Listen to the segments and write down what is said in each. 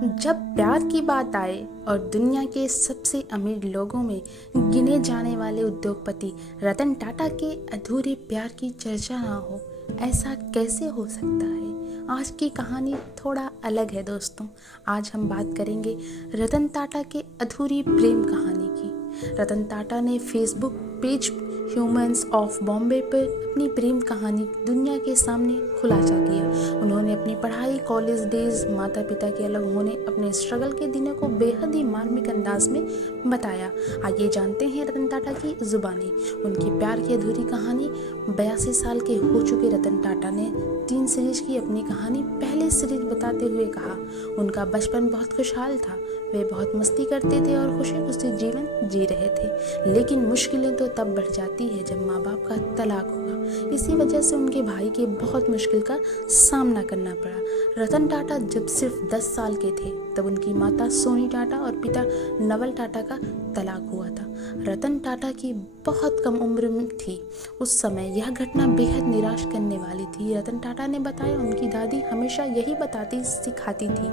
जब प्यार की बात आए और दुनिया के सबसे अमीर लोगों में गिने जाने वाले उद्योगपति रतन टाटा के अधूरे प्यार की चर्चा ना हो, ऐसा कैसे हो सकता है। आज की कहानी थोड़ा अलग है दोस्तों। आज हम बात करेंगे रतन टाटा के अधूरी प्रेम कहानी की। रतन टाटा ने Facebook page humans of Bombay पर अपनी प्रेम कहानी दुनिया के सामने खुलासा किया। उन्होंने अपनी पढ़ाई, कॉलेज डेज, माता पिता के अलग होने, अपने स्ट्रगल के दिनों को बेहद ही मार्मिक अंदाज में बताया। आइए जानते हैं रतन टाटा की जुबानी, उनके प्यार की अधूरी कहानी। 82 साल के हो चुके रतन टाटा ने 3 सीरीज की अपनी कहानी पहले सीरीज बताते हुए कहा, उनका बचपन बहुत खुशहाल था। वे बहुत मस्ती करते थे और खुशी खुशी जीवन जी रहे थे, लेकिन मुश्किलें तो तब बढ़ जाती है जब माँ बाप का तलाक हुआ। इसी वजह से उनके भाई के बहुत मुश्किल का सामना करना पड़ा। रतन टाटा जब सिर्फ 10 साल के थे तब उनकी माता सोनी टाटा और पिता नवल टाटा का तलाक हुआ था। रतन टाटा की बहुत कम उम्र में थी उस समय। यह घटना बेहद निराश करने वाली थी। रतन टाटा ने बताया, उनकी दादी हमेशा यही बताती सिखाती थी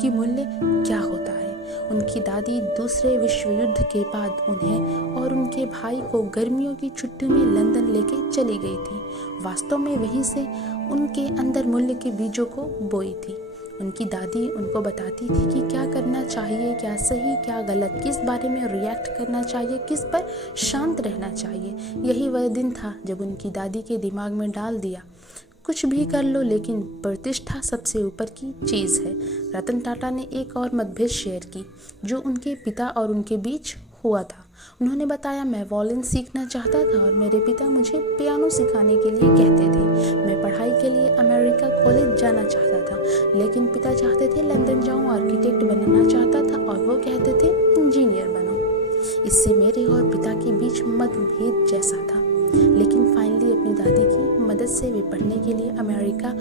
कि मूल्य क्या होता है। उनकी दादी दूसरे विश्व युद्ध के बाद उन्हें और उनके भाई को गर्मियों की छुट्टी में लंदन लेके चली गई थी। वास्तव में वहीं से उनके अंदर मूल्य के बीजों को बोई थी। उनकी दादी उनको बताती थी कि क्या करना चाहिए, क्या सही, क्या गलत, किस बारे में रिएक्ट करना चाहिए, किस पर शांत रहना चाहिए। यही वह दिन था जब उनकी दादी के दिमाग में डाल दिया, कुछ भी कर लो लेकिन प्रतिष्ठा सबसे ऊपर की चीज़ है। रतन टाटा ने एक और मतभेद शेयर की जो उनके पिता और उनके बीच हुआ था। उन्होंने बताया, मैं वॉलिन सीखना चाहता था और मेरे पिता मुझे पियानो सिखाने के लिए कहते थे। मैं पढ़ाई के लिए अमेरिका कॉलेज जाना चाहता था, लेकिन पिता चाहते थे लंदन जाऊं। आर्किटेक्ट बनना चाहता था और वो कहते थे इंजीनियर बनो। इससे मेरे और पिता के बीच मतभेद जैसा था, लेकिन फाइनली अपनी दादी की मदद से वे पढ़ने के लिए अमेरिका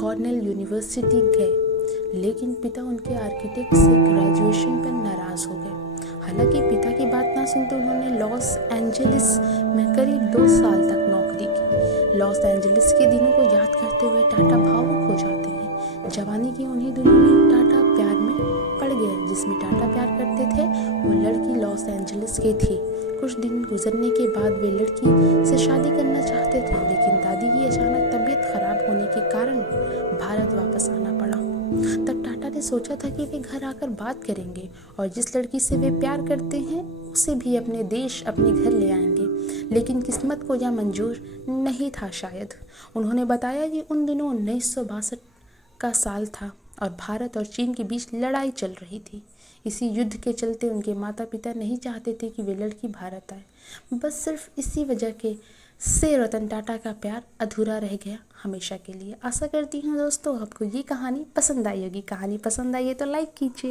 कॉर्नेल यूनिवर्सिटी गए, लेकिन पिता उनके आर्किटेक्ट से ग्रेजुएशन पर नाराज हो गए। हालांकि पिता की बात ना सुनते उन्होंने लॉस एंजलिस में करीब 2 साल तक नौकरी की। लॉस एंजलिस के दिनों को याद करते हुए टाटा भावुक हो जाते हैं। जवानी के उन्हीं दिनों में टाटा प्यार में पड़ गए। जिसमें टाटा प्यार करते थे वो लड़की लॉस एंजलिस की थी। कुछ दिन गुजरने के बाद वे लड़की से शादी करना चाहते थे, लेकिन दादी की अचानक तबीयत खराब होने के कारण भारत वापस आना पड़ा। तब टाटा ने सोचा था कि वे घर आकर बात करेंगे और जिस लड़की से वे प्यार करते हैं उसे भी अपने देश, अपने घर ले आएंगे, लेकिन किस्मत को यह मंजूर नहीं था शायद। उन्होंने बताया कि उन दिनों 1962 का साल था और भारत और चीन के बीच लड़ाई चल रही थी। इसी युद्ध के चलते उनके माता पिता नहीं चाहते थे कि वे लड़की भारत आए। बस सिर्फ इसी वजह के से रतन टाटा का प्यार अधूरा रह गया हमेशा के लिए। आशा करती हूँ दोस्तों आपको ये कहानी पसंद आई होगी। कहानी पसंद आई है तो लाइक कीजिए।